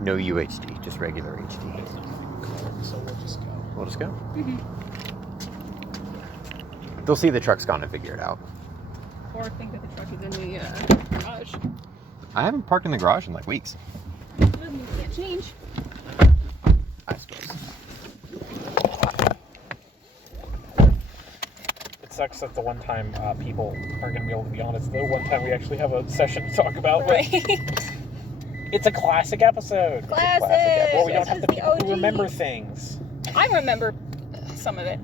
No UHD, just regular HD. So we'll just go. We'll just go. Mm-hmm. They'll see the truck's gone and figure it out. Or think that the truck is in the garage. I haven't parked in the garage in like weeks. You can't change. I suppose. It sucks that the one time people aren't going to be able to be on. It's the one time we actually have a session to talk about. Right. It's a classic episode. Classic. Well, we don't This have is the the people who OG. remember things. I remember some of it.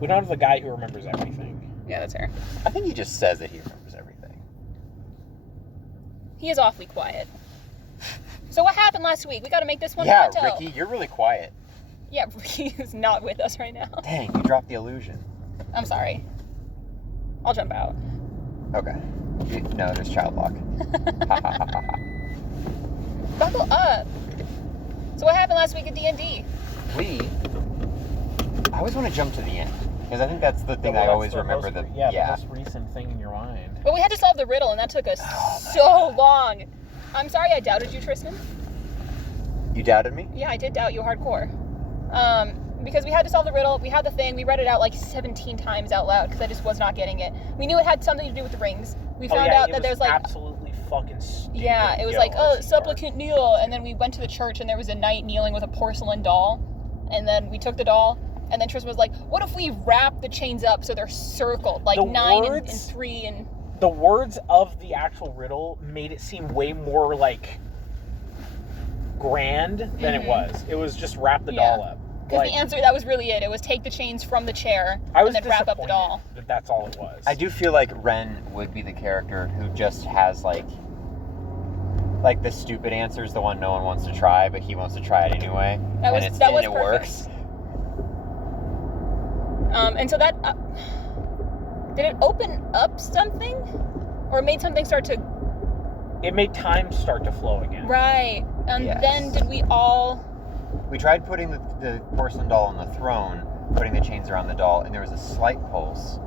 We don't have the guy who remembers everything. Yeah, that's fair. I think he just says that he remembers everything. He is awfully quiet. So what happened last week? We got to make this one Yeah, plateau. Ricky, you're really quiet. Yeah, Ricky is not with us right now. Dang, you dropped the illusion. I'm sorry. I'll jump out. Okay. No, there's child lock. Buckle up. So what happened last week at DnD? I always want to jump to the end. Because I think that's the thing I always remember. The most recent thing in your mind. Well, we had to solve the riddle, and that took us so long. I'm sorry I doubted you, Tristan. You doubted me? Yeah, I did doubt you hardcore. Because we had to solve the riddle, we had the thing, we read it out like 17 times out loud because I just was not getting it. We knew it had something to do with the rings. We found out that there's like... absolutely fucking stupid. Yeah, it was like, supplicant kneel, and then we went to the church and there was a knight kneeling with a porcelain doll, and then we took the doll, and then Tristan was like, what if we wrap the chains up so they're circled, like 9 and 3 and... The words of the actual riddle made it seem way more like grand than it was. It was just wrap the doll up. Because the answer, that was really it. It was take the chains from the chair and then wrap up the doll. That's all it was. I do feel like Ren would be the character who just has like the stupid answer is the one no one wants to try, but he wants to try it anyway. That was it perfect. works. And so that did it open up something, or it made something start to? It made time start to flow again. Right, and then did we all? We tried putting the porcelain doll on the throne, putting the chains around the doll, and there was a slight pulse.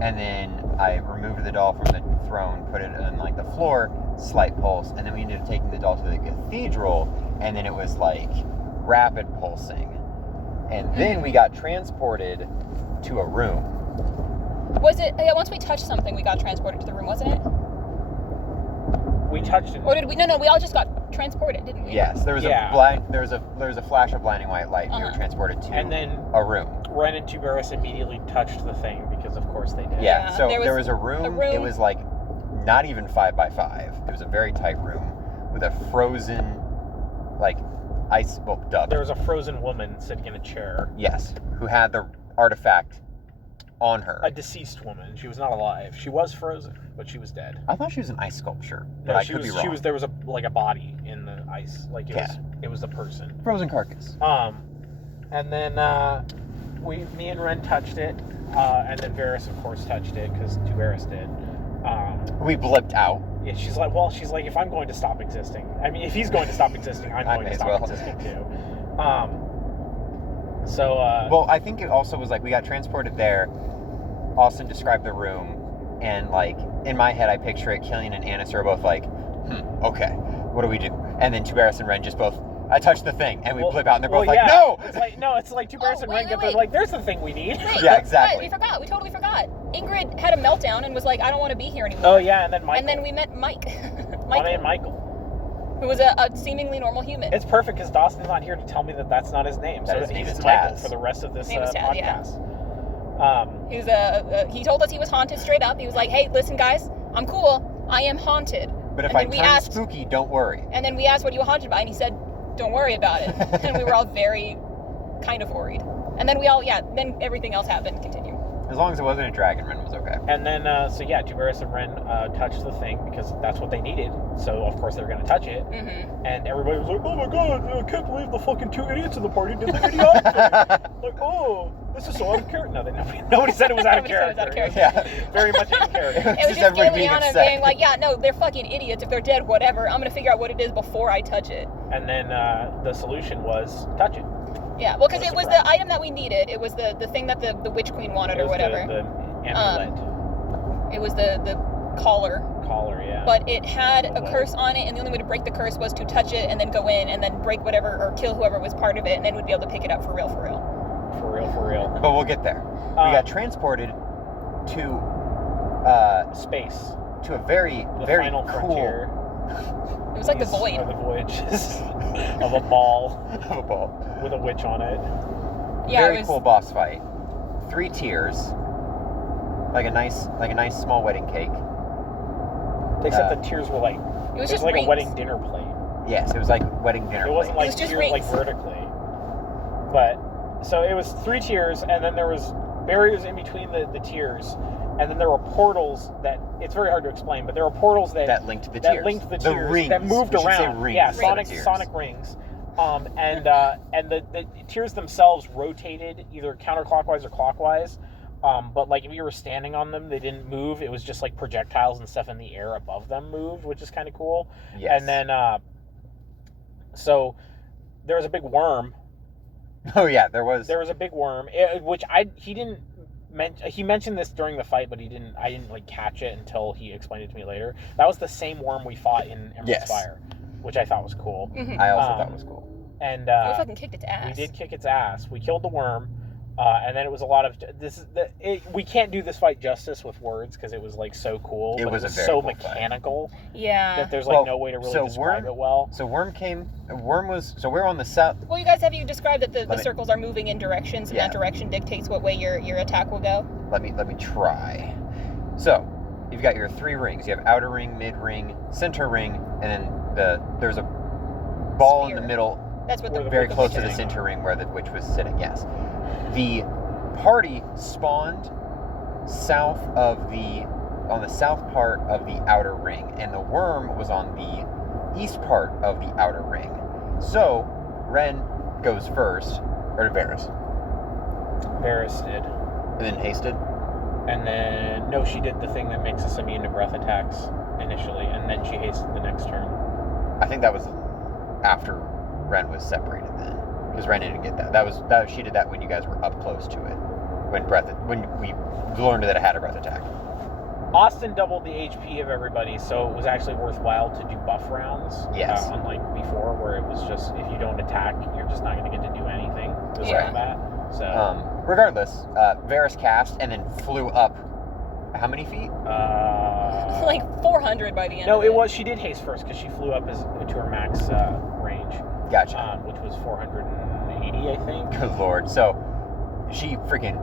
And then I removed the doll from the throne, put it on like the floor, slight pulse, and then we ended up taking the doll to the cathedral, and then it was like rapid pulsing. And then we got transported to a room. Was it? Yeah, once we touched something, we got transported to the room, wasn't it? We touched it. Or did we? No, we all just got transported, didn't we? Yes, there was a flash of blinding white light, and we were transported to a room. Ren and Tuberis immediately touched the thing because, of course, they did. Yeah. So there was a room. It was like not even 5x5. It was a very tight room with a frozen, like ice duck. There was a frozen woman sitting in a chair. Yes, who had the artifact on her. A deceased woman. She was not alive. She was frozen, but she was dead. I thought she was an ice sculpture, but I could be wrong. There was a body in the ice, like it was the person. Frozen carcass. And then me and Ren touched it, and then Varys, of course, touched it because Tuberis did. We blipped out. Yeah, she's like, if I'm going to stop existing, I mean, if he's going to stop existing, I'm going to stop existing too. Well, I think it also was like we got transported there. Austin described the room, and like in my head, I picture it. Killian and Annis are both like, okay, what do we do? And then Tuberis and Ren just both. I touched the thing, and we blip out, and they're both like, no! It's like Tuberis and Ren get there, like, there's the thing we need. Wait, yeah, exactly. We totally forgot. Ingrid had a meltdown and was like, I don't want to be here anymore. Oh, yeah, and then Michael. And then we met Mike. My name Michael. Who was a seemingly normal human. It's perfect, because Dawson's not here to tell me that that's not his name. So his name is Michael for the rest of this podcast. He told us he was haunted straight up. He was like, hey, listen, guys, I'm cool. I am haunted. But if I turn spooky, don't worry. And then we asked what you were haunted by, and he said, don't worry about it. And we were all very kind of worried. And then then everything else happened. Continue. As long as it wasn't a dragon, Ren was okay. And then, Tuberis and Ren touched the thing because that's what they needed. So, of course, they were going to touch it. Mm-hmm. And everybody was like, oh my god, I can't believe the fucking 2 idiots in the party did the idiotic thing. Like, oh, this is so out of character. No, nobody said it was out of character. Yeah. Very much in character. It was just Gilliana being like, yeah, no, they're fucking idiots. If they're dead, whatever. I'm going to figure out what it is before I touch it. And then the solution was touch it. Yeah, well, because it was the item that we needed. It was the thing that the Witch Queen wanted or whatever. The amulet. It was the collar collar, yeah. But it had a curse on it, and the only way to break the curse was to touch it and then go in and then break whatever or kill whoever was part of it, and then we'd be able to pick it up for real. For real. But we'll get there. We got transported to space. To a very, The very final cool frontier. It was like the These void. are the voyages of a ball of a ball. with a witch on it. Yeah, Very it was, cool boss fight. 3 tiers. Like a nice small wedding cake. Except the tiers were like It was it was just like rings. a wedding dinner plate. Yes, it was like wedding dinner. It wasn't plate. like was just tiered like rings. vertically. But so it was 3 tiers, and then there was barriers in between the tiers, and then there were portals that it's very hard to explain, but there were portals that linked the that tiers. linked the The tiers rings. that moved We should say around. rings Yeah, instead of tiers. sonic rings. And the tiers themselves rotated either counterclockwise or clockwise. But like if you were standing on them, they didn't move. It was just like projectiles and stuff in the air above them moved, which is kind of cool. Yes. And then so there was a big worm. Oh yeah, there was. There was a big worm, which he didn't. He mentioned this during the fight, but I didn't like catch it until he explained it to me later. That was the same worm we fought in Emerald's Fire, which I thought was cool. Mhm. I also thought was cool. And We fucking kicked its ass. we did kick its ass. We killed the worm, and then it was a lot of we can't do this fight justice with words because it was like so cool. It but was it a was very so cool fight. mechanical Yeah. that there's like no way to really describe it well. So Worm was. So we're on the south. Well, you guys, have you described that the Let me- circles are moving in directions, and Yeah. that direction dictates what way your attack will go? Let me try. So you've got your 3 rings. You have outer ring, mid ring, center ring, and then there's a ball in Sphere. the middle, That's what Where the the very witch close is to the sitting center ring where the witch was sitting. Yes. The party spawned on the south part of the outer ring, and the worm was on the east part of the outer ring. So Ren goes first, or Varys, Varys did. and then hasted. And then, no, she did the thing that makes us immune to breath attacks initially, and then she hasted the next turn. I think that was after Ren was separated then, because Ren didn't get that. She did that when you guys were up close to it, when we learned that it had a breath attack. Austin doubled the HP of everybody, so it was actually worthwhile to do buff rounds. Yes. Unlike before, where it was just if you don't attack, you're just not going to get to do anything. With Yeah. that. So. Regardless, Varys cast and then flew up. How many feet? like 400 by the end. No, of it was. She did haste first because she flew up to her max range, Gotcha. which was 480, I think. Good lord. So she freaking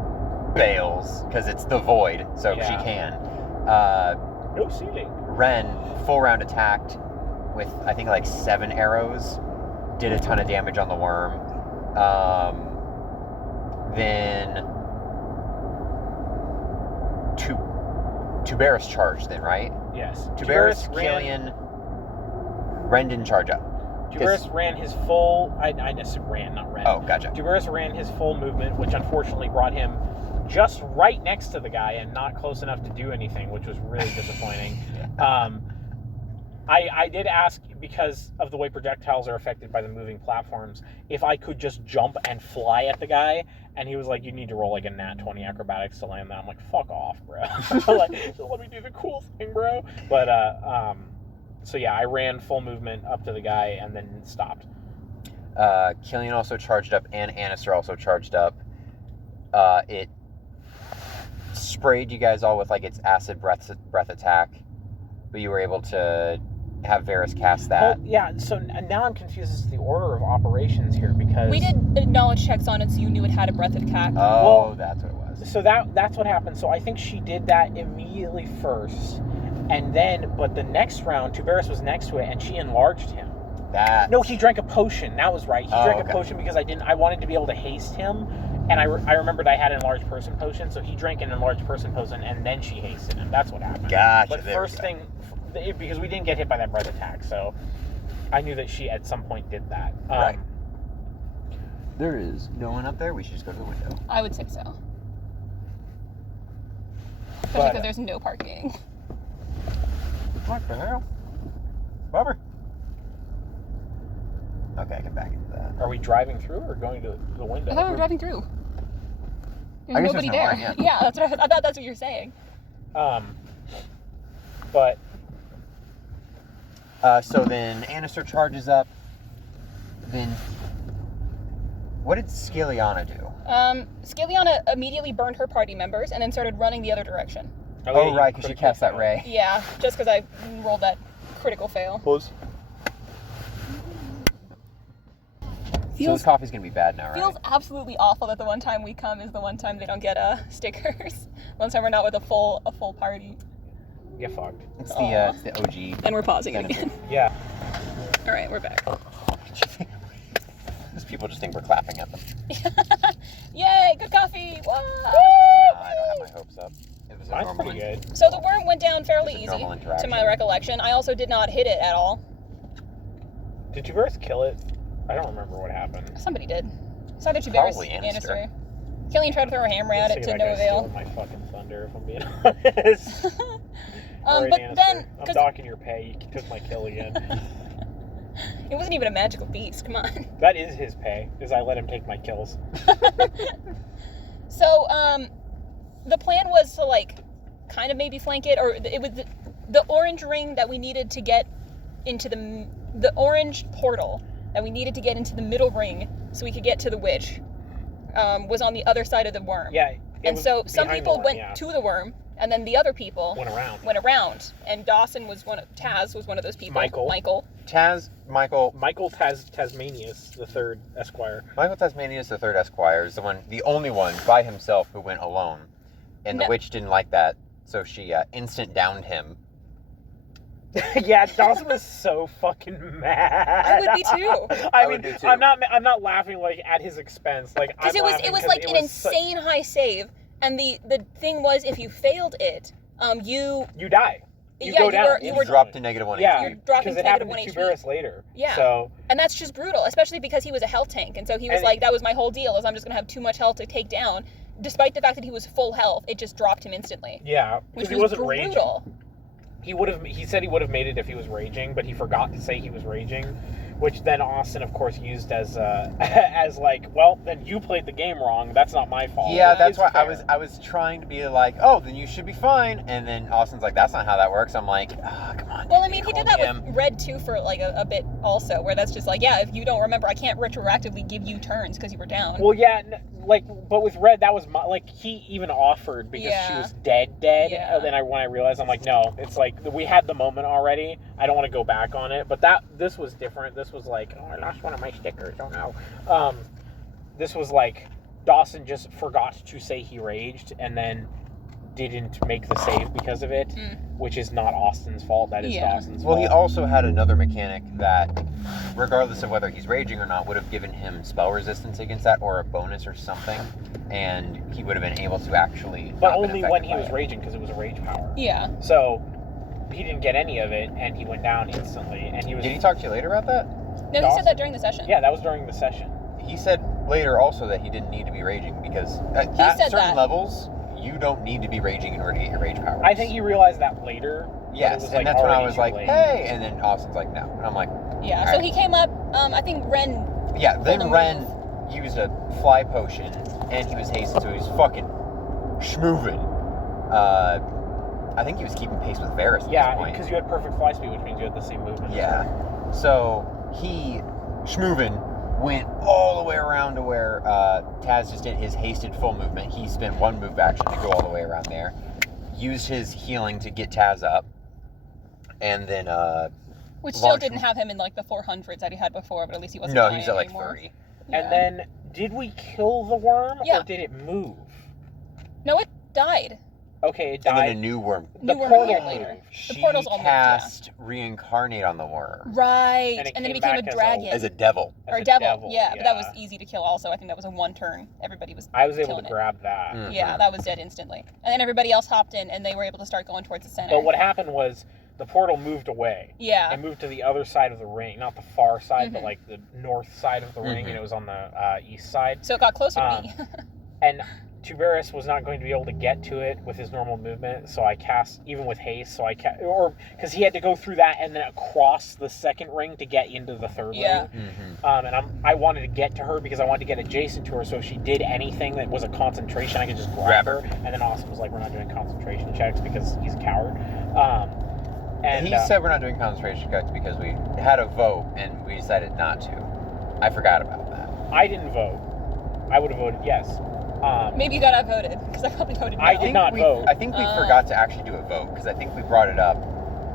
bails because it's the void, so Yeah. she can. No ceiling. Ren full round attacked with I think like 7 arrows, did a ton of damage on the worm. Then Tuberis charged then, right? Yes. Tuberis, Killian, Ren didn't charge up. Tuberis ran his full. I just said ran, not ran. Oh, gotcha. Tuberis ran his full movement, which unfortunately brought him just right next to the guy and not close enough to do anything, which was really disappointing. I did ask, because of the way projectiles are affected by the moving platforms, if I could just jump and fly at the guy, and he was like, you need to roll like a nat 20 acrobatics to land that. I'm like, fuck off, bro. Like, just let me do the cool thing, bro. But, so yeah, I ran full movement up to the guy and then stopped. Killian also charged up, and Annister also charged up. It sprayed you guys all with like its acid breath attack, but you were able to have Varys cast that. Well, yeah, so now I'm confused as to the order of operations here, because We did knowledge checks on it, so you knew it had a breath of attack. Oh, well, that's what it was. so that's what happened. So I think she did that immediately first, and then, but the next round, Tuberis was next to it, and she enlarged him. That. No, he drank a potion. That was right. He drank okay. a potion because I wanted to be able to haste him, and I remembered I had an enlarged person potion, so he drank an enlarged person potion, and then she hasted him. That's what happened. Gotcha. But there we first go. thing, because we didn't get hit by that breath attack, so I knew that she at some point did that. Right. There is no one up there. We should just go to the window. I would say so. Especially But- because there's no parking. What the hell? Bummer. Okay, I can back into that. Are we driving through or going to the window? I thought we were driving through. I There's guess nobody there's no there. line, yeah. Yeah, that's what I thought that's what you're saying. But So then Annister charges up. Then, what did Skiliana do? Skiliana immediately burned her party members and then started running the other direction. Oh, right, because she cast that ray. Yeah, just because I rolled that critical fail. Close. So this coffee's gonna be bad now, right? Feels absolutely awful that the one time we come is the one time they don't get stickers. One time we're not with a full party. Get fucked. It's the OG. And we're pausing it again. Yeah. All right, we're back. These people just think we're clapping at them. Yay, good coffee! Woo! I don't have my hopes up. It was a Mine's normal pretty good. So the worm went down fairly It was a easy, normal to interaction. my recollection. I also did not hit it at all. Did you first kill it? I don't remember what happened. Somebody did. It's either Tiberius Probably or Annister. Annister. Killian tried to throw a hammer at it to no avail. My fucking thunder, if I'm being honest. Alright, But Annister, then, I'm 'cause docking your pay. You took my kill again. it wasn't even a magical beast. Come on. That is his pay, is I let him take my kills. So, the plan was to like, kind of maybe flank it, or it was the orange ring that we needed to get into the orange portal that we needed to get into the middle ring so we could get to the witch. Was on the other side of the worm. Yeah. And so some behind the people worm, went yeah. to the worm, and then the other people Went around. And Dawson was Taz was one of those people. Michael. Michael. Michael Tasmanius, the third Esquire. Michael Tasmanius, the third Esquire, is the only one by himself who went alone. And the witch didn't like that, so she instant downed him. Yeah, Dawson was so fucking mad. I would be too. I would mean, be too. I'm not laughing like at his expense. Like Because it was like an insane high save, and the thing was if you failed it, you die. You go down. You You were dropped to -1 Yeah, You're dropping because it to happened -1 to HP. Tiberius later. Yeah. So And that's just brutal, especially because he was a health tank, and so he was And like, that was my whole deal, is I'm just gonna have too much health to take down. Despite the fact that he was full health, it just dropped him instantly. yeah, Which because he was wasn't brutal. raging. He said he would have made it if he was raging, but he forgot to say he was raging, which then Austin, of course, used as as like, well, then you played the game wrong. That's not my fault. Yeah, that's It's why fair. I was trying to be like, oh, then you should be fine. And then Austin's like, that's not how that works. I'm like, come on. Well, I dude, mean, he cool did that DM. with Red too for like a bit also, where that's just like, yeah, if you don't remember, I can't retroactively give you turns because you were down. Well, yeah, but with Red, that was like he even offered because she Yeah. was dead. Yeah. And then when I realized, I'm like, no, it's like we had the moment already. I don't want to go back on it. But this was different. This was like, oh, I lost one of my stickers. Oh no. This was like Dawson just forgot to say he raged and then didn't make the save because of it, which is not Austin's fault. That is Dawson's Well, fault. he also had another mechanic that, regardless of whether he's raging or not, would have given him spell resistance against that or a bonus or something, and he would have been able to actually. But not been only affected when he by was it. raging because it was a rage power. Yeah. So he didn't get any of it, and he went down instantly. And he was. Did he talk to you later about that? No, he Dawson? said that during the session. Yeah, that was during the session. He said later also that he didn't need to be raging because at said certain that. levels, you don't need to be raging in order to get your rage powers. I think he realized that later. but Yes, it was, and like, that's when I already was too like, late. hey, and then Austin's like, no. And I'm like, Yeah. All So right. he came up. I think Ren. yeah, then Full Ren used a fly potion, and he was hasted, so he was fucking schmoving. I think he was keeping pace with Varys at Yeah, this point. because you had perfect fly speed, which means you had the same movement. Yeah. So he, schmoving, went all the way around to where Taz just did his hasted full movement. He spent one move action to go all the way around there. Used his healing to get Taz up. And then, Which still launched didn't him. have him in like the 400s that he had before, but at least he wasn't. No, dying he's at like anymore. 30. Yeah. And then, did we kill the worm, Yeah. or did it move? No, it died. Okay, it And then a died. new worm. The New worm portal appeared moved. later. She portal's all moved, yeah. cast reincarnate on the worm Right. And it And then came he became a back as a- dragon. as a devil. As or a a devil. Yeah, but that was easy to kill also. I think that was a one turn. Everybody was I was able killing to it. grab that. Mm. Yeah, that was dead instantly. And then everybody else hopped in and they were able to start going towards the center. But what happened was the portal moved away. Yeah. It moved to the other side of the ring, not the far side, but Mhm. like the north side of the ring, Mhm. and it was on the east side. So it got closer to me. And Tiberius was not going to be able to get to it with his normal movement, so I cast, even with haste, or because he had to go through that and then across the second ring to get into the third Yeah. ring. Mm-hmm. And I wanted to get to her because I wanted to get adjacent to her, so if she did anything that was a concentration, I could just grab her. And then Austin was like, we're not doing concentration checks because he's a coward. And he said we're not doing concentration checks because we had a vote and we decided not to. I forgot about that. I didn't vote. I would have voted yes. Maybe you got outvoted, because I probably voted no. I did not vote. I think we forgot to actually do a vote, because I think we brought it up,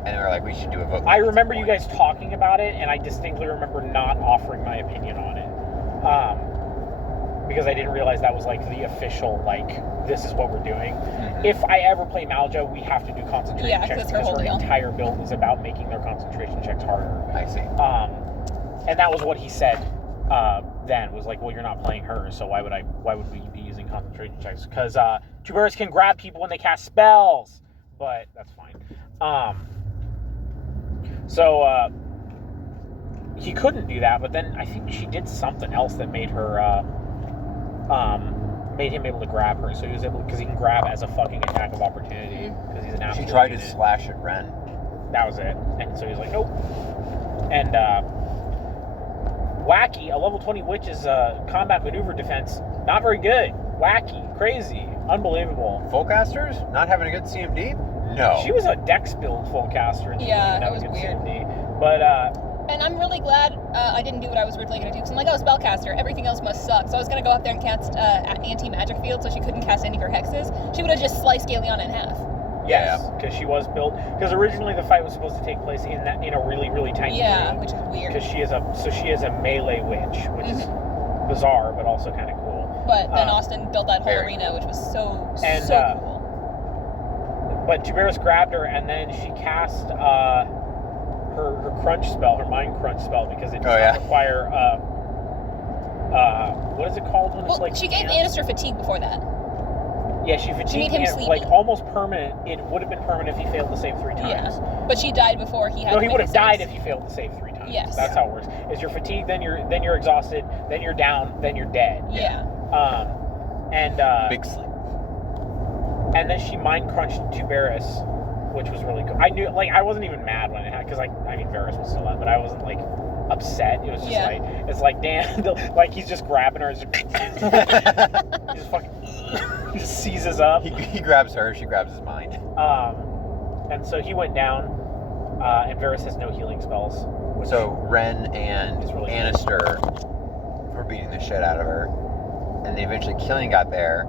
and we were like, we should do a vote. I remember you guys talking about it, and I distinctly remember not offering my opinion on it. Because I didn't realize that was, like, the official, like, this is what we're doing. Mm-hmm. If I ever play Malja, we have to do concentration checks, because her entire build is about making their concentration checks harder. I see. And that was what he said then, was like, well, you're not playing her, so why would we be using concentration checks? Because Tuberus can grab people when they cast spells, but that's fine. So he couldn't do that, but then I think she did something else that made her made him able to grab her. So he was able, because he can grab as a fucking attack of opportunity, because he's an absolute She tried unit. to slash at Ren. That was it. And so he's like, nope. And Wacky, a level 20 witch is combat maneuver defense. Not very good. Wacky. Crazy. Unbelievable. Fullcasters? Not having a good CMD? No. She was a dex build full caster. Yeah, that was weird. CMD. But, and I'm really glad I didn't do what I was originally going to do, because I'm like, oh, spellcaster, everything else must suck. So I was going to go up there and cast anti-magic field, so she couldn't cast any of her hexes. She would have just sliced Galeana in half. yes, because she was built. Because originally the fight was supposed to take place in a really, really tiny room. Which is weird. Because she is a melee witch, which is bizarre, but also kind of cool. But then Austin built that whole arena, which was so cool. But Tuberus grabbed her, and then she cast her crunch spell, her mind crunch spell, because it does not require what is it called when it's like she gave Annister fatigue before that. Yeah, she fatigued him him like almost permanent. It would have been permanent if he failed to save 3 times. Yeah, but she died before he had. No, he would have died if he failed to save 3 times. Yes, that's how it works. Is you're fatigued, then you're exhausted, then you're down, then you're dead. Yeah. Big sleep. And then she mind crunched Tuberus, which was really cool. I knew, like, I wasn't even mad when it happened, because Varus was still up, but I wasn't like upset. It was just like, it's like, damn, like he's just grabbing her, and just, he just fucking he just seizes up. He grabs her, she grabs his mind. And so he went down, and Varus has no healing spells. So Ren and really Annister were beating the shit out of her, and then eventually Killian got there,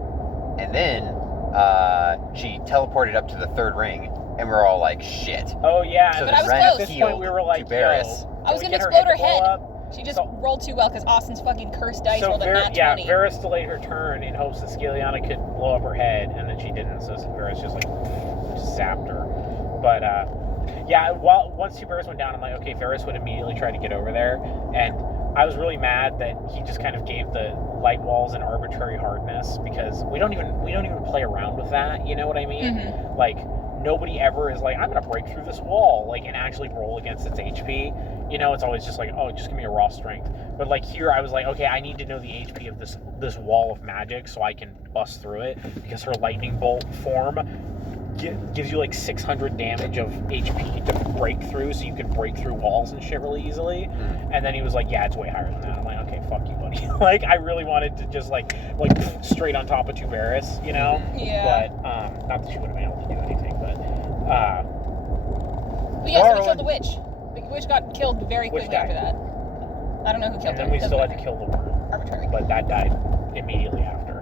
and then she teleported up to the 3rd ring, and we're all like, shit. Oh yeah, so but I was Ren close. At this point we were like, Tuberus. I was gonna explode her head. Up? She just rolled too well, because Austin's fucking cursed dice rolled a nat 20. Varus delayed her turn in hopes that Scaliana could blow up her head, and then she didn't, so Varus just zapped her. But once Tuberus went down, I'm like, okay, Varus would immediately try to get over there, and I was really mad that he just kind of gave the light walls an arbitrary hardness, because we don't even play around with that, you know what I mean? Mm-hmm. Like, nobody ever is like, I'm gonna break through this wall, like, and actually roll against its HP. You know, it's always just like, oh, just give me a raw strength. But like here, I was like, okay, I need to know the HP of this wall of magic so I can bust through it, because her lightning bolt form gives you like 600 damage of HP to break through, so you can break through walls and shit really easily. And then he was like, yeah, it's way higher than that. I'm like, okay, fuck you, buddy. Like, I really wanted to just like straight on top of Tuberus, you know? Yeah. But not that she would have been able to do anything, but yeah, so we killed the witch. The witch got killed very quickly after that. I don't know who killed her. And then we still had to kill the worm. Arbitrary. But that died immediately after.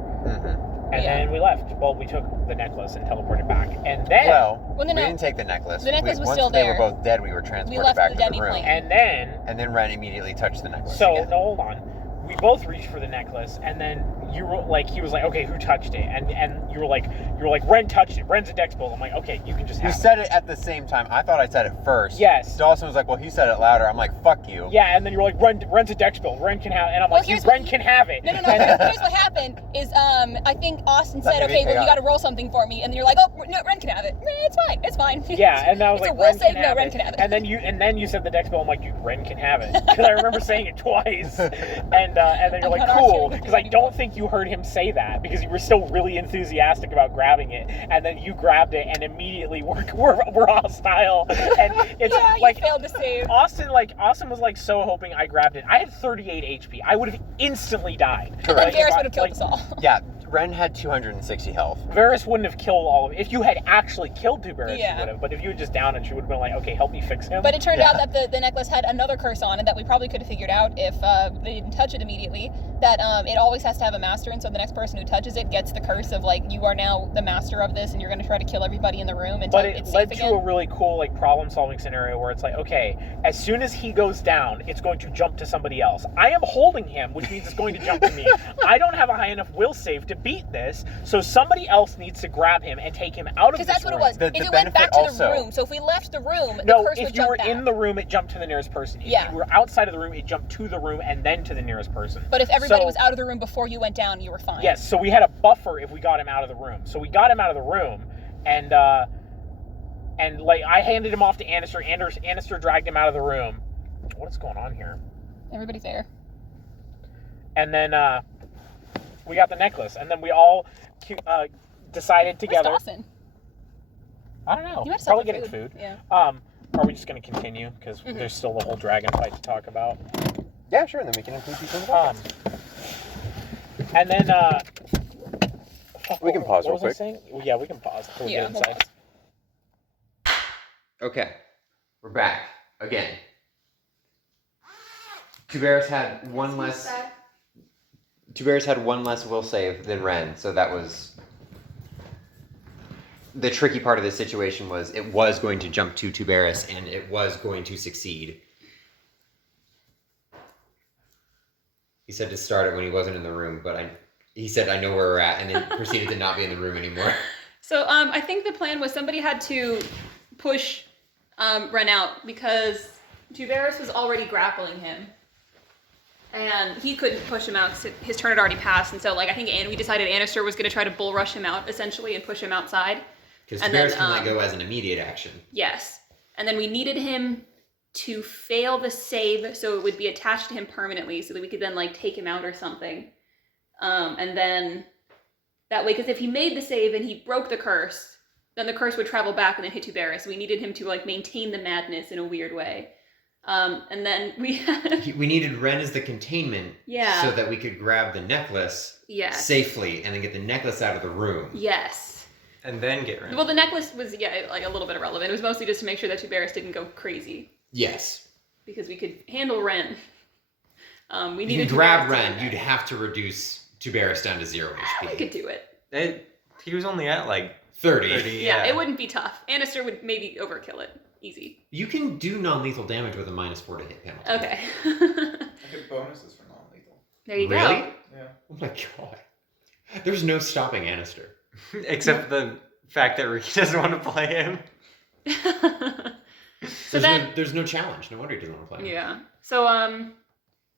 And then we left. Well, we took the necklace and teleported back. And then... we didn't take the necklace. The necklace was once still there. Once they were both dead, we were transported back to the room. And then Ren immediately touched the necklace no, hold on. We both reached for the necklace, and then you were like, he was like, okay, who touched it? And you were like, Ren touched it. Ren's a dex build. I'm like, okay, you can just have it. You said it at the same time. I thought I said it first. Yes. Dawson was like, well, he said it louder. I'm like, fuck you. Yeah, and then you were like, Ren's a dex build. Ren can have it. And I'm like, Ren can have it. No. Here's what happened is, I think Austin said, okay, well, you got to roll something for me. And then you're like, oh, no, Ren can have it. It's fine. Yeah, and I was like, Ren can have Ren can have it. And then you said the dex build. I'm like, Ren can have it. Because I remember saying it twice. And then you're like, cool. Because I don't think you heard him say that, because you were still really enthusiastic about grabbing it, and then you grabbed it, and immediately we're hostile, and it's you failed to save. Austin was like so hoping I grabbed it. I had 38 HP. I would have instantly died. And then Varus would have killed us all. Yeah, Ren had 260 health. Varys wouldn't have killed all of them. If you had actually killed Tuberis, Yeah. she would have. But if you had just downed it, she would have been like, okay, help me fix him. But it turned out that the necklace had another curse on it that we probably could have figured out if they didn't touch it immediately. That it always has to have a master, and so the next person who touches it gets the curse of, like, you are now the master of this, and you're going to try to kill everybody in the room until it's led safe to again. a really cool, like, problem-solving scenario where it's like, okay, as soon as he goes down, it's going to jump to somebody else. I am holding him, which means it's going to jump to me. I don't have a high enough will save to beat this, so somebody else needs to grab him and take him out of this Because that's what it room. was. If it went back to the room, so if we left the room, the curse would if you jump were back. in the room, it jumped to the nearest person. If Yeah. you were outside of the room, it jumped to the room and then to the nearest person. But if everybody was out of the room before you went down, you were fine. Yes, so we had a buffer if we got him out of the room. So we got him out of the room, and like, I handed him off to Annister. Annister dragged him out of the room. What is going on here? Everybody's there. And then we got the necklace, and then we all decided together. Where's Dawson? I don't know. He might have Probably stopped getting for food. Yeah. Are we just going to continue? Because there's still the whole dragon fight to talk about. Yeah, sure, and then we can include people in the podcast. And then we can pause what real was I quick. saying? Well, yeah, we can pause until we get we'll inside. pause. Okay, we're back again. Tuberis had one less. Tuberis had one less will save than Ren, so that was the tricky part of the situation. Was it was going to jump to Tuberis and it was going to succeed. He said to start it when he wasn't in the room, but he said, I know where we're at, and then proceeded to not be in the room anymore. So I think the plan was somebody had to push Ren out because Tuberis was already grappling him. And he couldn't push him out because his turn had already passed. And so, like, I think we decided Annister was going to try to bull rush him out, essentially, and push him outside. Because Tuberis can let go as an immediate action. Yes. And then we needed him to fail the save so it would be attached to him permanently so that we could then, like, take him out or something. And then that way, because if he made the save and he broke the curse, then the curse would travel back and then hit Tuberis. We needed him to, like, maintain the madness in a weird way. And then we we needed Ren as the containment so that we could grab the necklace safely and then get the necklace out of the room. Yes. And then get Ren. Well, the necklace was, like, a little bit irrelevant. It was mostly just to make sure that Tuberis didn't go crazy. Yes. Because we could handle Ren. We If needed you grab Tuberis Ren, you'd have to reduce Tuberis down to 0 HP. We could do it. He was only at like 30. Yeah, it wouldn't be tough. Annister would maybe overkill it. Easy. You can do non-lethal damage with a -4 to hit penalty. Okay. I get bonuses for non-lethal. There you Really? go. Yeah. Oh my god. There's no stopping Annister. Except the fact that Ricky doesn't want to play him. So then, there's no challenge. No wonder he doesn't want to play him. yeah. So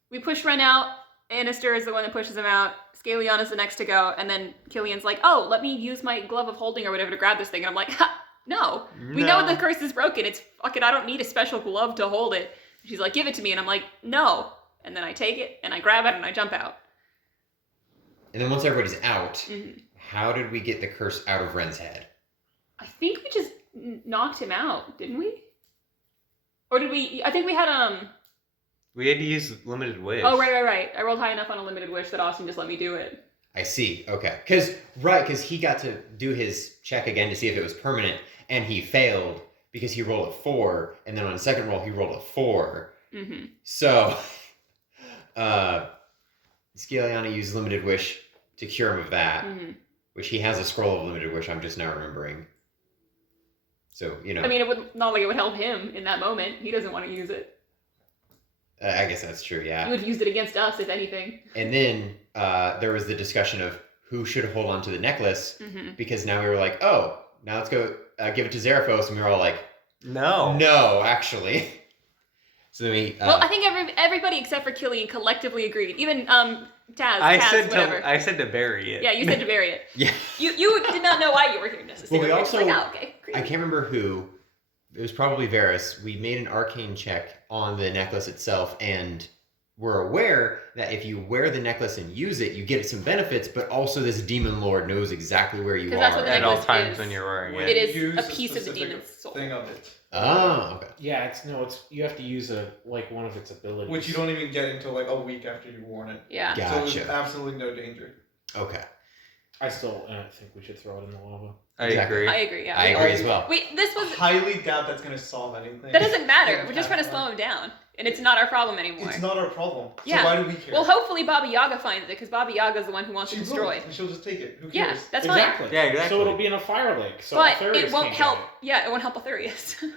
we push Ren out. Annister is the one that pushes him out. Scalion is the next to go, and then Killian's like, "Oh, let me use my glove of holding or whatever to grab this thing." And I'm like, "Ha, no. We know the curse is broken. It's fucking. I don't need a special glove to hold it." She's like, "Give it to me," and I'm like, "No." And then I take it and I grab it and I jump out. And then once everybody's out, how did we get the curse out of Ren's head? I think we just knocked him out, didn't we? Or did we? I think we had We had to use limited wish. Oh, right. I rolled high enough on a limited wish that Austin just let me do it. I see. Okay. Because he got to do his check again to see if it was permanent, and he failed because he rolled a 4, and then on the second roll he rolled a 4. Mm-hmm. So, Scaliana used limited wish to cure him of that, which he has a scroll of limited wish. I'm just now remembering. So, you know. I mean, it would not like it would help him in that moment. He doesn't want to use it. I guess that's true. Yeah. He would have used it against us, if anything. And then there was the discussion of who should hold on to the necklace, because now we were like, oh, now let's go give it to Zeraphos, and we were all like, no, actually. So then we. Well, I think everybody except for Killian collectively agreed. Even Taz, whatever. I said to bury it. Yeah, you said to bury it. Yeah. You did not know why you were here necessarily. Well, we also. Like, oh, okay, I can't remember who. It was probably Varys. We made an arcane check on the necklace itself, and we're aware that if you wear the necklace and use it, you get some benefits, but also this demon lord knows exactly where you are. that's what the at all necklace times is. when you're wearing It it. is a piece of the demon's soul. Thing of it. Oh, okay. Yeah, it's you have to use one of its abilities. Which you don't even get until like a week after you've worn it. Yeah. Gotcha. So there's absolutely no danger. Okay. I still think we should throw it in the lava. I Exactly. agree. I agree. Yeah. I agree as well. Wait, this was. Highly doubt that's gonna solve anything. That doesn't matter. We're just trying to slow him down, and it's not our problem anymore. It's not our problem. Yeah. So why do we care? Well, hopefully Baba Yaga finds it, because Baba Yaga is the one who wants she it will, destroyed. and she'll just take it. Who Yeah, cares? that's fine. Exactly. Yeah, exactly. So it'll be in a fire lake. So But Altharius it won't can't help. get Yeah, it won't help Altharius. it.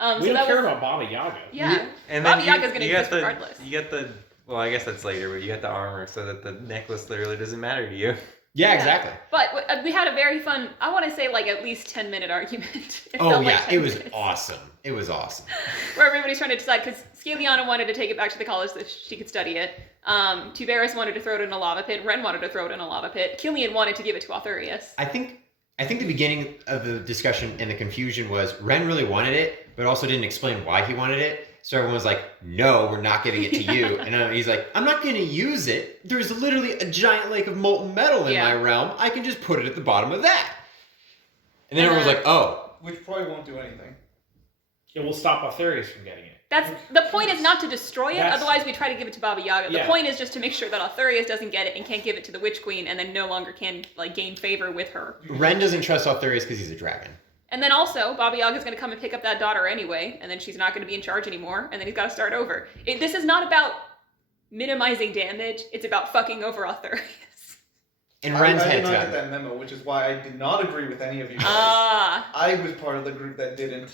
So We don't that care was, about Baba Yaga. Yeah. And Baba then Yaga's gonna you got exist regardless. You get the. Well, I guess that's later, but you got the armor so that the necklace literally doesn't matter to you. Yeah, Yeah. exactly. But we had a very fun, I want to say like at least 10-minute argument. It Oh felt yeah, like 10 it was minutes. awesome. It was awesome. Where everybody's trying to decide, because Scaliana wanted to take it back to the college so she could study it. Tiberius wanted to throw it in a lava pit. Ren wanted to throw it in a lava pit. Killian wanted to give it to Altharius. I think the beginning of the discussion and the confusion was Ren really wanted it, but also didn't explain why he wanted it. So everyone was like, "No, we're not giving it to you." And he's like, "I'm not going to use it. There's literally a giant lake of molten metal in my realm. I can just put it at the bottom of that." And then everyone was like, "Oh." Which probably won't do anything. It will stop Altharius from getting it. That's the point is not to destroy it, That's- otherwise we try to give it to Baba Yaga. The Yeah. point is just to make sure that Altharius doesn't get it and can't give it to the Witch Queen and then no longer can like gain favor with her. Ren doesn't trust Altharius because he's a dragon. And then also, Baba Yaga's going to come and pick up that daughter anyway, and then she's not going to be in charge anymore, and then he's got to start over. This is not about minimizing damage, it's about fucking over Altharius. And Ren's I did head's not got get it. that memo, which is why I did not agree with any of you guys. Ah. I was part of the group that didn't.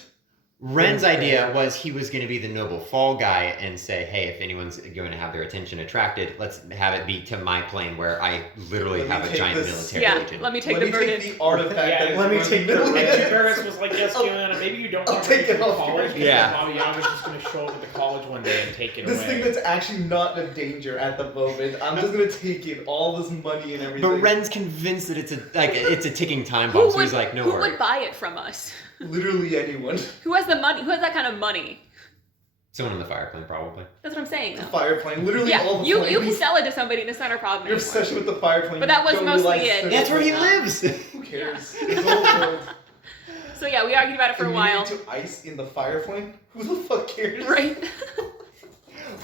Ren's idea was he was going to be the noble fall guy and say, "Hey, if anyone's going to have their attention attracted, let's have it be to my plane where I literally Let me have a take giant this- military Yeah, legion." let me take Let the me burden. take the artifact Yeah, that is let me running take the middle And of it. Tiberius was like, "Yes, Juliana, maybe you don't I'll want to take take it it to off college your- because Yeah. Baba Yaga's just going to show up at the college one day and take it This away." thing that's actually not a danger at the moment. I'm just gonna take it, all this money and everything. But Ren's convinced that it's a ticking time Who bomb, so would, he's like, "No who worry." would buy it from us? Literally anyone. Who has the money? Who has that kind of money? Someone in the fire plane, probably. That's what I'm saying. The Though. fire plane. Literally all Yeah, the you planes. can sell it to somebody and it's not our problem Your anymore. obsession with the fire plane. But that was don't mostly realize it. that That's where he Yeah. lives. Who cares? It's all world. So yeah, we argued about it for a while. Immunity to ice in the fire plane? Who the fuck cares? Right.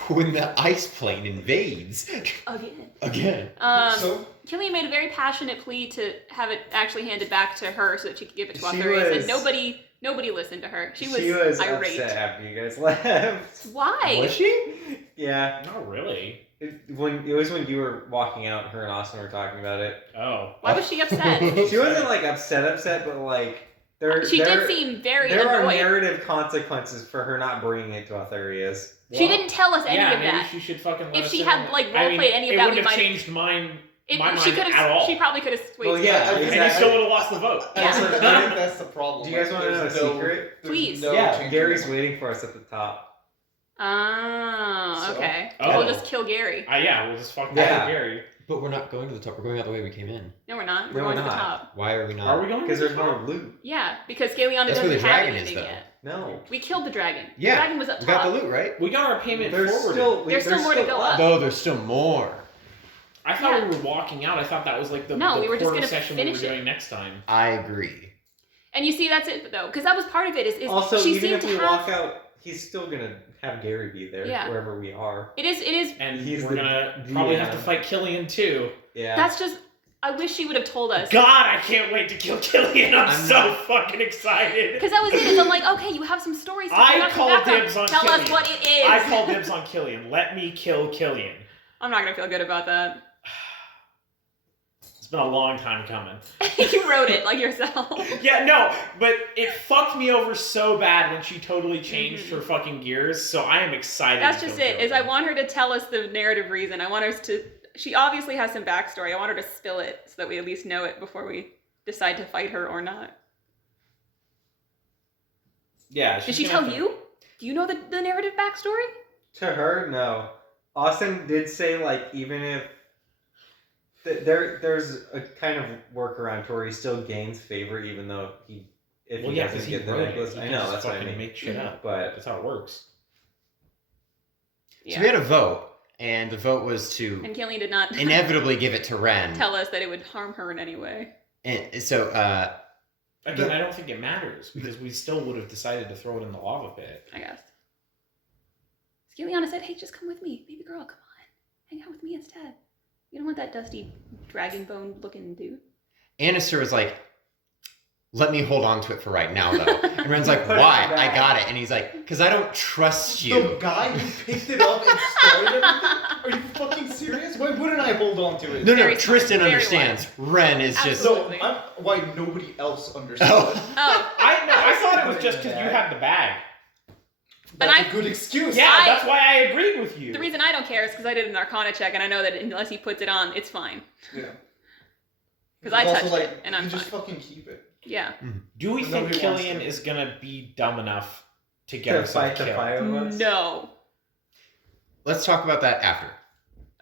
When the ice plane invades Again. again. So Killian made a very passionate plea to have it actually handed back to her so that she could give it to She Altharius, was- and nobody listened to her. She was irate. upset after you guys left. Why? Was she? Yeah. Not really. When you were walking out, her and Austin were talking about it. Oh. Why was she upset? She wasn't like upset, but like She did seem very there are annoyed. narrative consequences for her not bringing it to Altharius. She Well, dlet tell us any yeah, of maybe that. she should fucking let If us she in had, on it. like, I roleplayed mean, any of it that, we wouldn't have might- changed my She mind could at have. all. She probably could have swayed. Well, yeah, to it. And he still would have lost the vote. Yeah. I think that's the problem. Do you guys want to know a There's no- secret? there's Please. no Yeah, changing Gary's it. waiting for us at the top. Oh, So- okay. Oh. We'll just kill Gary. Yeah, we'll just fucking Yeah. kill Gary. But we're not going to the top. We're going out the way we came in. No, we're not. We're No, going we're to the not. top. Why are we not? Are we going? Because to there's the more top? loot. Yeah, because Galeana That's where doesn't the have dragon anything is, though. yet. No. We killed the dragon. Yeah. The dragon was up We top. got the loot, right? We got our payment There's forwarded. still There's still more to go up. Though there's still more. I thought Yeah. we were walking out. I thought that was like the, No, the we were just quarter gonna session we were finish it. doing next time. I agree. And you see, that's it though, because that was part of it. Is Also, she even seemed if to we have. walk out, he's still gonna have Gary be there Yeah. wherever we are. It is. And He's we're the gonna probably have to DM. fight Killian too. Yeah. That's just. I wish she would have told us. God, I can't wait to kill Killian. I'm so not- fucking excited. Because that was it. Is I'm like, okay, you have some stories. To I bring up to call back up. dibs on Tell Killian. us what it is. I call dibs on Killian. Let me kill Killian. I'm not gonna feel good about that. It's been a long time coming. You wrote it like yourself. Yeah, no, but it fucked me over so bad when she totally changed her fucking gears. So I am excited. That's to just kill it. Is I Killian. want her to tell us the narrative reason. I want her to. She obviously has some backstory. I want her to spill it so that we at least know it before we decide to fight her or not. Yeah. Did she's she gonna tell have to- you? Do you know the narrative backstory? To her, no. Austin did say, like, even if there's a kind of workaround to where he still gains favor, even though if Well, he yeah, doesn't because get the wrote it. necklace. You I can know, just that's what I fucking mean. make shit up. But That's how it works. So we had a vote, and the vote was to And Killian did not inevitably give it to Ren. tell us that it would harm her in any way. And so, Again, I don't think it matters because we still would have decided to throw it in the lava pit. I guess. Skiliana said, "Hey, just come with me, baby girl. Come on, hang out with me instead." You don't want that dusty dragon bone looking dude. Annister was like, let me hold on to it for right now, though. And Ren's like, Put it why? back. I got it. And he's like, because I don't trust The you. guy who picked it up and started everything? Are you fucking serious? Why wouldn't I hold on to it? No, Very Tristan smart, very understands. Ren is just... Absolutely. No, why nobody else understood Oh. it. Oh, I thought it was just because you had the bag. That's And a good excuse. Yeah, that's why I agreed with you. the reason I don't care is because I did an Arcana check, and I know that unless he puts it on, it's fine. Yeah. Because I It's also touched like, it, and I'm you fine. just fucking keep it. Yeah. Do we think Nobody wants Killian to. is gonna be dumb enough to get To himself fight the killed? five of us? No. Let's talk about that after.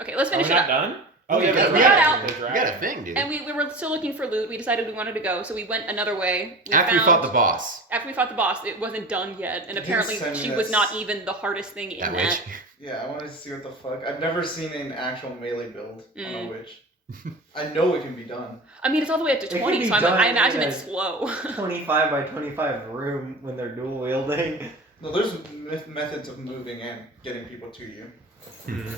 Okay, let's Are we finish it not up. done? We yeah, got- the we got dragon, out. the We dragon. got a thing, dude. And we were still looking for loot. We decided we wanted to go, so we went another way. After we found- fought the boss. After we fought the boss, it wasn't done yet, and You apparently send me she was this- not even the hardest thing in That that. witch. Yeah, I wanted to see what the fuck. I've never seen an actual melee build on a Mm. witch. I know it can be done. I mean, it's all the way up to It can 20, be so done I imagine in it's a- slow. 25 by 25 room when they're dual wielding. No, there's methods of moving and getting people to you. hmm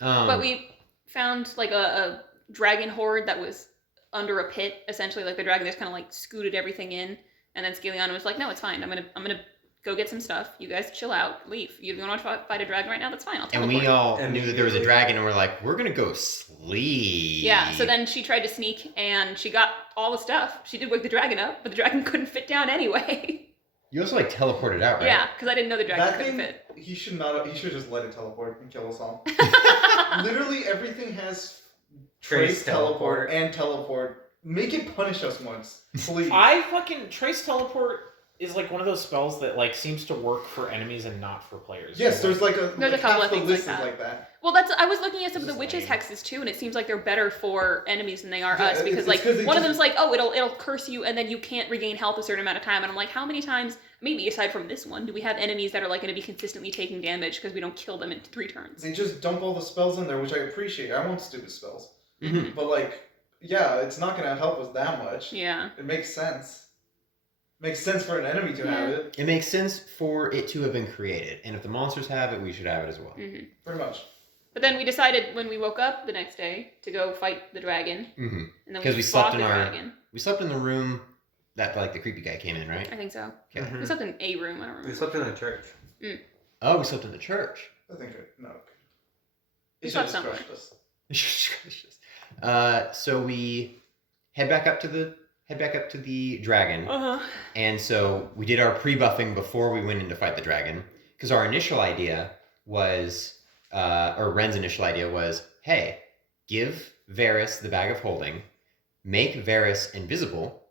Um, But we found like a dragon horde that was under a pit, essentially. Like the dragon just kind of like scooted everything in, and then Scaliana was like, "No, it's fine. I'm gonna go get some stuff. You guys chill out, leave. You don't want to fight a dragon right now? That's fine. I'll and teleport." we all And knew that there was a immediately- dragon, and we're like, we're gonna go sleep. Yeah, so then she tried to sneak, and she got all the stuff. She did wake the dragon up, but the dragon couldn't fit down anyway. You also like teleported out, right? Yeah, because I didn't know the dragon That couldn't thing, fit. he should not. He should just let it teleport and kill us all. Literally everything has trace teleport and teleport. Make it punish us once, please. Trace teleport is like one of those spells that like seems to work for enemies and not for players. Yes, there's like There's a like couple half of the things list like is that. like that. Well, I was looking at some of the witches' hexes too, and it seems like they're better for enemies than they are Yeah, us because it's like 'cause they one of just- them's like, oh, it'll curse you, and then you can't regain health a certain amount of time, and I'm like, how many times, maybe aside from this one, do we have enemies that are like going to be consistently taking damage because we don't kill them in 3 turns? They just dump all the spells in there, which I appreciate. I want stupid spells, Mhm. but like, yeah, it's not gonna help us that much. Yeah. It makes sense. Makes sense for an enemy to have it, It makes sense for it to have been created, and if the monsters have it, we should have it as well. hmm pretty much. But then we decided when we woke up the next day to go fight the dragon, Mm-hmm. and then 'Cause we slept fought in the our- dragon. We slept in the room that like the creepy guy came in, right? I think so. Okay. We slept in a room. I don't We remember. slept in the church. Oh, we slept in the church. I think no. You It slept just somewhere. crushed us. So we head back up to the dragon, Uh huh. and so we did our pre-buffing before we went in to fight the dragon, because our initial idea was, or Ren's initial idea was, hey, give Varys the bag of holding, make Varys invisible,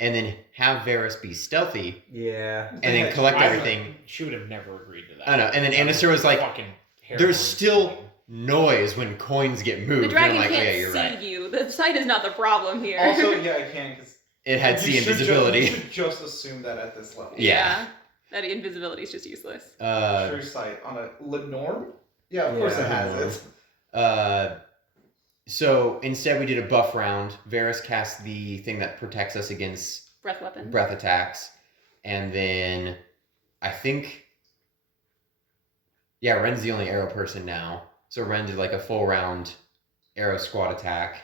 and then have Varys be stealthy, Yeah. and then collect everything. She would have never agreed to that. I know, and then Annister was like, Fucking hair there's horns. still noise when coins get moved. The dragon and I'm like, can't oh, yeah, you're see right. you. The sight is not the problem here. Also, yeah, I can because It had C invisibility. You should just assume that at this level. Yeah. That invisibility is just useless. True sight on a Lenorm? Yeah, of course it has it. So instead we did a buff round. Varys cast the thing that protects us against Breath weapon. breath attacks. And then I think, yeah, Ren's the only arrow person now. So Ren did like a full round arrow squad attack.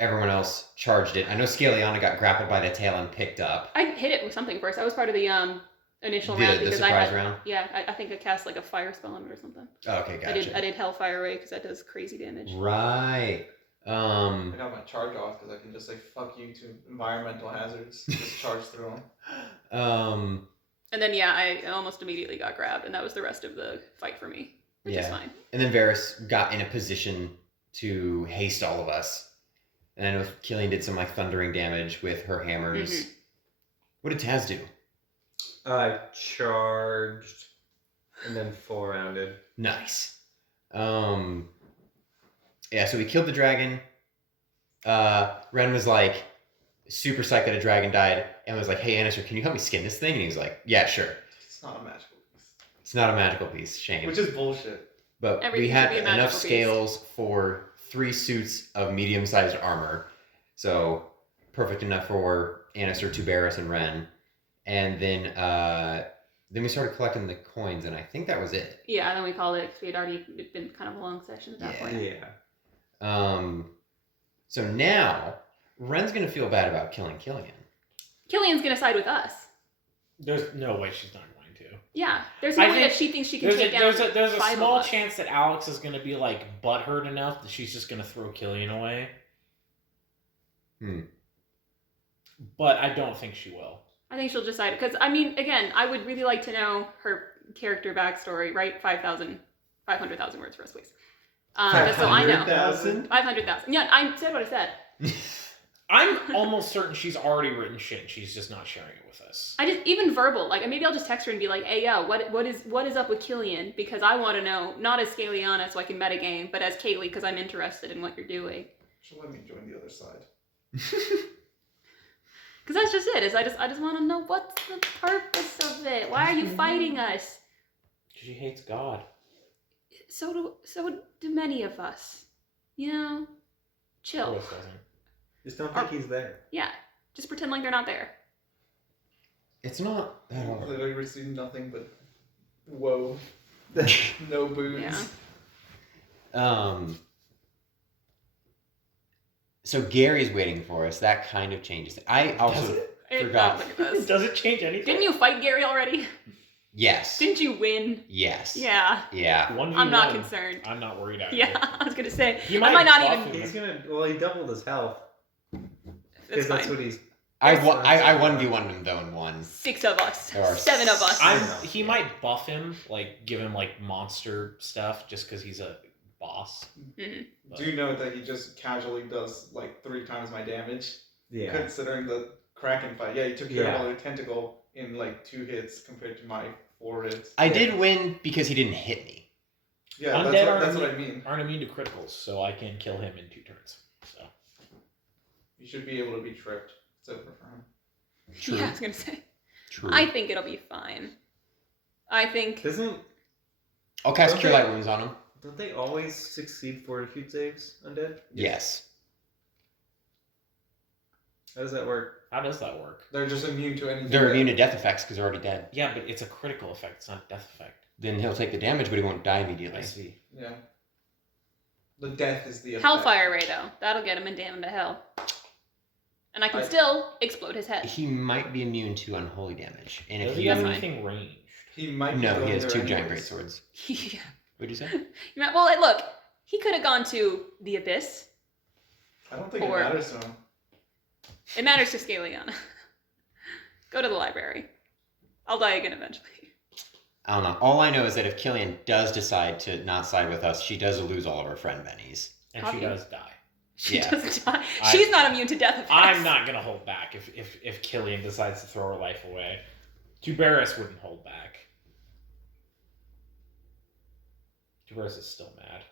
Everyone else charged it. I know Scaliana got grappled by the tail and picked up. I hit it with something first. I was part of the initial The- round the because I surprise had. round? Yeah, I think I cast like a fire spell on it or something. Oh, okay, gotcha. I did Hellfire Ray because that does crazy damage. Right. I got my charge off because I can just say fuck you to environmental hazards. Just charge through them. And then yeah, I almost immediately got grabbed, and that was the rest of the fight for me, which is Yeah. fine. And then Varys got in a position to haste all of us. And I know Killian did some like thundering damage with her hammers. Mhm. What did Taz do? I charged and then full rounded. Nice. Yeah, so we killed the dragon. Ren was like super psyched that a dragon died and was like, hey Annister, can you help me skin this thing? And he was like, yeah, sure. It's not a magical piece. It's not a magical piece, shame. Which is bullshit. But Everything we had should be a magical enough piece. scales for 3 suits of medium-sized armor. So perfect enough for Annister, Tuberis, and Ren. And then we started collecting the coins, and I think that was it. Yeah, and then we called it because we had already been kind of a long session at that Yeah. point. Yeah. So now Ren's gonna feel bad about killing Killian. Killian's gonna side with us. There's no way she's not going to. Yeah, there's no way that she thinks she can take down There's a 5 small of us. chance that Alex is going to be like butthurt enough that she's just going to throw Killian away. But I don't think she will. I think she'll decide because I mean, again, I would really like to know her character backstory. Right, 500,000 words for us, please. Just so I know. 500,000? 500,000. Yeah, I said what I said. I'm almost certain she's already written shit and she's just not sharing it with us. I just even verbal, like maybe I'll just text her and be like, "Hey, yeah, what is up with Killian? Because I want to know, not as Scaliana so I can metagame, but as Kaylee because I'm interested in what you're doing." She'll let me join the other side. Because that's just it. Is I just want to know what's the purpose of it. Why are you fighting us? She hates God. So do many of us. You know, chill. Lois doesn't. Just don't think he's there. Yeah, just pretend like they're not there. It's not that hard. Literally received nothing but whoa. No boons. Yeah. So Gary's waiting for us. That kind of changes it. I also forgot. Look at this. Does it change anything? Didn't you fight Gary already? Yes. Didn't you win? Yes. Yeah. Yeah. 1v1. I'm not concerned. I'm not worried either. Yeah, I was gonna say. He I might not buff even. him. He's gonna. Well, he doubled his health It's because that's fine. what he's. I 1v1'd him though in one. 6 of us. Or 7 of us. He Yeah. might buff him, like give him like monster stuff, just because he's a boss. Mhm. But- Do you know that he just casually does like 3 times my damage? Yeah. Considering the Kraken fight. Yeah, he took care Yeah. of all the tentacle in like 2 hits compared to my 4 hits. I did win because he didn't hit me. Yeah, Undead that's what I mean. Aren't immune to criticals, so I can kill him in 2 turns. So You should be able to be tripped. It's over for him. True. Yeah, I was gonna say. True. I think it'll be fine. I think. Doesn't I'll cast Okay. Cure Light Wounds on him. don't they always succeed fortitude saves undead? Yes. How does that work? how does that work? They're just immune to anything. They're that- immune to death effects because they're already dead. Yeah, but it's a critical effect. It's not a death effect. Then he'll take the damage, but he won't die I immediately. see. Yeah. The death is the effect. Hellfire Ray, though. That'll get him and damn him to hell. And I can still explode his head. He might be immune to unholy damage. And if Does he you... have fine. anything ranged? He might be No, going he has there 2 giant anyways. greatswords. Yeah. What'd you say? Well, look, he could have gone to the Abyss. I don't think Or- it matters to him. It matters to Scaliana. Go to the library. I'll die again eventually. I don't know. All I know is that if Killian does decide to not side with us, she does lose all of her friend bennies. And Copy. she does die. She Yeah. doesn't die. She's not immune to death effects. I'm not gonna hold back if Killian decides to throw her life away. Tuberis wouldn't hold back. Tuberis is still mad.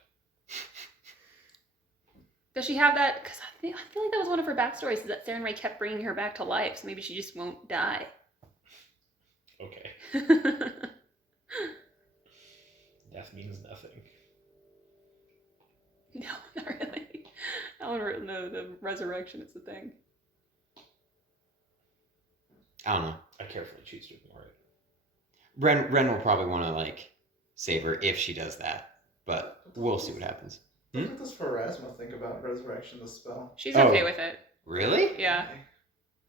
Does she have that? Because I feel like that was one of her backstories, is that Theron Ray kept bringing her back to life, so maybe she just won't die. Okay. Death means nothing. No, not really. I don't really know. The resurrection is the thing. I don't know. I carefully choose to ignore it. Ren will probably want to, like, save her if she does that. But we'll see what happens. What does Pharasma think about Resurrection, the spell? She's Oh. okay with it. Really? Yeah.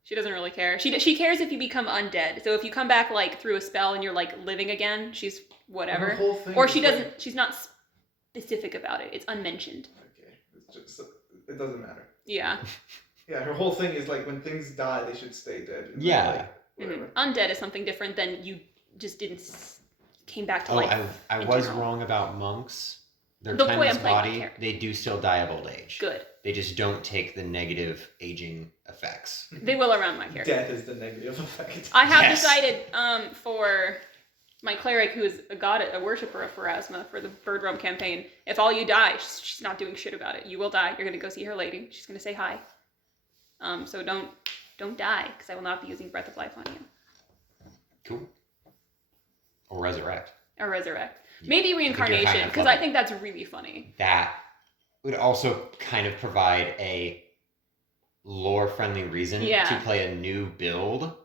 She doesn't really care. She cares if you become undead. So if you come back like through a spell and you're like living again, she's Her whatever. whole thing Or is she like- doesn't. She's not specific about it. It's unmentioned. Okay, it's just, it doesn't matter. Yeah. Yeah, her whole thing is like when things die, they should stay dead. And Yeah. Like, whatever. Undead is something different than you just didn't came back to Oh, life. I in was general. wrong about monks. Their The way timeless I'm playing my body, character. they do still die of old age. Good. They just don't take the negative aging effects. They will around my character. Death is the negative effect. I have Yes. decided for my cleric, who is a worshiper of Pharasma for the Bird Realm campaign, if all you die, she's not doing shit about it. You will die. You're gonna go see her lady. She's gonna say hi. So don't die, because I will not be using Breath of Life on you. Cool. Or resurrect. Or resurrect. Maybe you're high reincarnation, enough because I level. think that's really funny. That would also kind of provide a lore-friendly reason Yeah. to play a new build,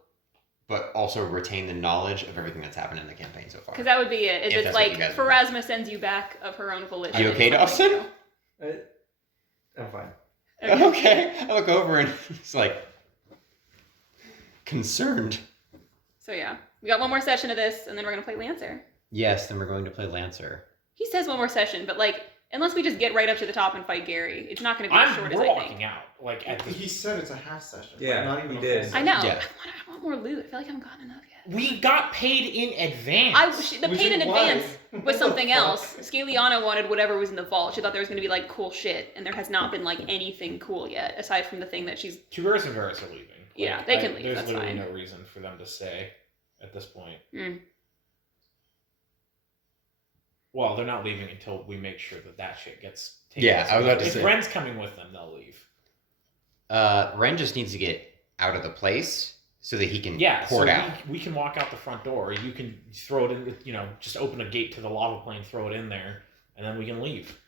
but also retain the knowledge of everything that's happened in the campaign so far. Because that would be it. Is If it's that's what like you guys Pharasma sends you back of her own volition. Are you okay, It's something Dawson? new. I'm fine. Okay. I look over and it's like concerned. So yeah, we got one more session of this, and then we're gonna play Lancer. Yes, then we're going to play Lancer. He says one more session, but like, unless we just get right up to the top and fight Gary, it's not gonna be as short as We're I walking think. out. Like at He this, said it's a half session. Yeah, not even he a did. full I session. know. Yeah. I want more loot. I feel like I haven't gotten enough yet. we got paid in advance. The Which paid in is why- advance What was the something fuck? else. Scaliana wanted whatever was in the vault. She thought there was going to be like cool shit, and there has not been like anything cool yet, aside from the thing that she's. Tuberous and Varus are leaving. Yeah, they can leave, There's that's literally fine. no reason for them to stay at this point. Mm. Well, they're not leaving until we make sure that shit gets taken. Yeah, I was about to if say. Ren's coming with them, they'll leave. Ren just needs to get out of the place so that he can Yeah, pour so it out. we can walk out the front door. You can throw it in, just open a gate to the lava plane, throw it in there, and then we can leave.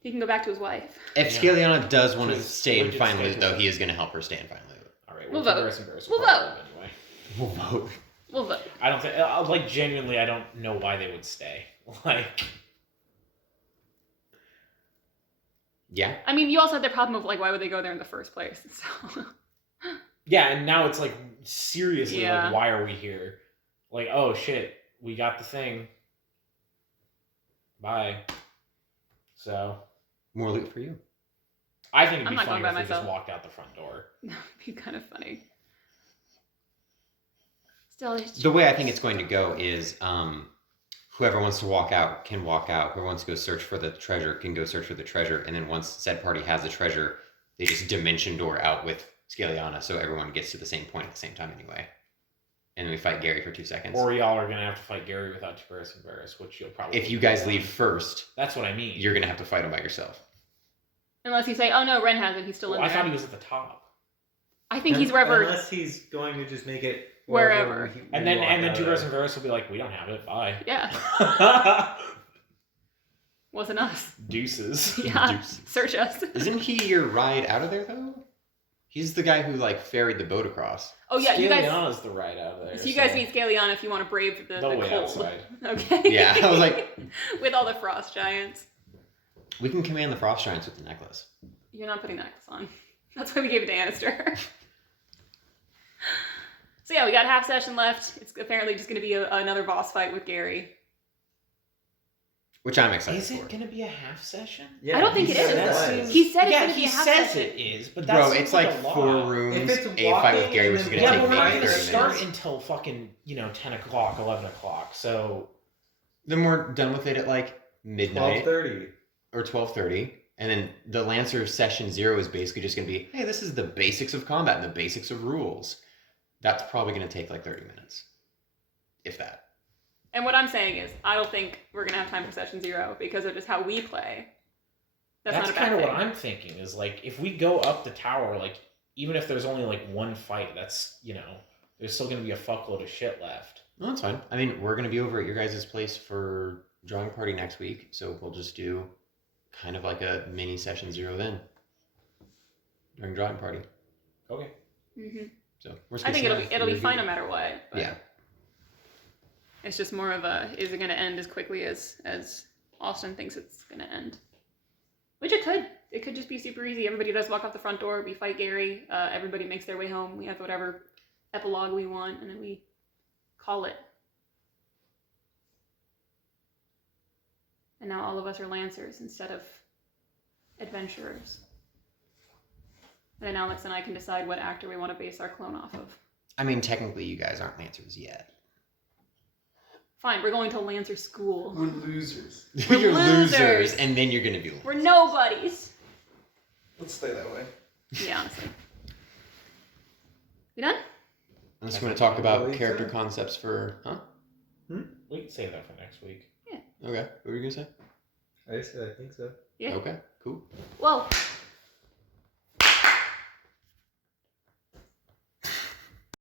He can go back to his wife. If Yeah. Scaliana does want to Just stay and legit find stay loot, to though, it. he is going to help her stay and find loot. All right, We'll Tuberous vote. and Varus We'll will probably vote. leave anyway. We'll vote. We'll vote. I don't think, like, genuinely, I don't know why they would stay. Like, Yeah. I mean, you also had the problem of like, why would they go there in the first place? So. yeah, and now it's like, seriously, Yeah. like, why are we here? Like, oh shit, we got the thing. Bye. So, More loot for you. I think it'd I'm be not going funnier by if we just myself. walked out the front door. That would be kind of funny. Still, it's The way I think it's going to go is whoever wants to walk out can walk out. Whoever wants to go search for the treasure can go search for the treasure. And then once said party has the treasure, they just dimension door out with Scaliana so everyone gets to the same point at the same time anyway. And then we fight Gary for 2 seconds. Or y'all are gonna have to fight Gary without Tuberous and Varus, which you'll probably. If you guys leave first, That's what I mean. you're going to have to fight him by yourself. unless you say, oh no, Ren has it. He's still in Well, I there. thought he was at the top. I think he's wherever. Unless he's going to just make it Wherever. And then Tuberous and Varus will be like, we don't have it. Bye. Yeah, wasn't us. Deuces. Yeah, Deuces. search us. Isn't he your ride out of there, though? He's the guy who, like, ferried the boat across. Oh yeah, you guys. Scaliana's the ride out of there. So you guys need Scaliana if you want to brave the They'll wait cold. outside. Okay. Yeah, I was like- with all the frost giants. We can command the frost giants with the necklace. You're not putting that necklace on. That's why we gave it to Annister. So yeah, we got half session left. It's apparently just going to be another boss fight with Gary. Which I'm excited Is for. it gonna be a half session? Yeah, I don't think he it is. said That was. He said it's yeah, going to be he a half says session. it is, but that's Bro, it's like a lot. 4 rooms, If it's a fight with walking Gary, and which is then going to Yeah, take but we're not maybe gonna 30 start minutes. until fucking 10 o'clock, 11 o'clock. So Then we're done with it at like midnight 12:30. or 12:30. And then the Lancer session 0 is basically just going to be, hey, this is the basics of combat and the basics of rules. That's probably going to take like 30 minutes. If that. And what I'm saying is, I don't think we're going to have time for session 0 because of just how we play. That's not a bad kind of thing. what I'm thinking is like if we go up the tower, like even if there's only like one fight, that's there's still gonna be a fuckload of shit left. No, that's fine. I mean, we're going to be over at your guys' place for drawing party next week. So we'll just do kind of like a mini session 0 then. During drawing party. Okay. Mhm. So worst I case think it'll scenario, be fine no matter what. But Yeah. It's just more of a, is it going to end as quickly as Austin thinks it's going to end? Which it could. It could just be super easy. Everybody does walk out the front door. We fight Gary. Everybody makes their way home. We have whatever epilogue we want, and then we call it. And now all of us are Lancers instead of adventurers. And then Alex and I can decide what actor we want to base our clone off of. I mean, technically, you guys aren't Lancers yet. Fine, we're going to Lancer school. We're losers. We're You're losers. losers, and then you're going to be We're Lancers. nobodies. Let's stay that way. Yeah, honestly. We done? Unless you want to talk about believe character so. concepts for... Huh? We can save that for next week. Okay. What were you going to say? I said I think so. Yeah. Okay, cool. Well,